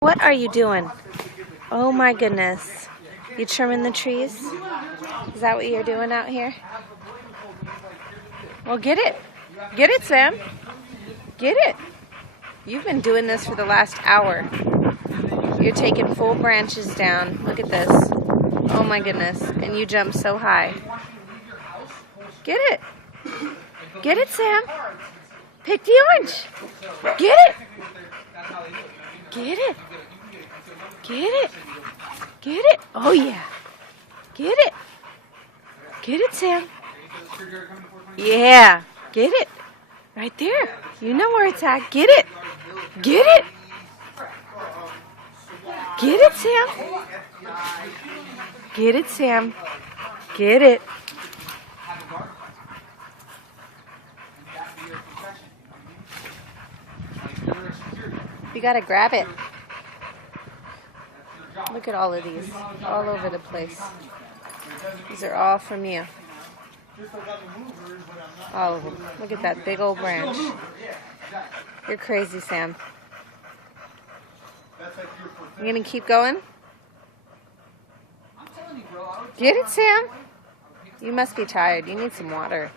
What are you doing? Oh my goodness. You trimming the trees? Is that what you're doing out here? Well, get it. Get it, Sam. Get it. You've been doing this for the last hour. You're taking full branches down. Look at this. Oh my goodness. And you jump so high. Get it. Get it, Sam. Pick the orange. Get it. Get it. Get it. Get it. Oh yeah. Get it. Get it, Sam. Yeah. Get it. Right there. You know where it's at. Get it. Get it. Get it, Sam. Get it, Sam. Get it. You gotta grab it. Look at all of these. All over the place. These are all from you. All of them. Look at that big old branch. You're crazy, Sam. You gonna keep going? Get it, Sam. You must be tired. You need some water.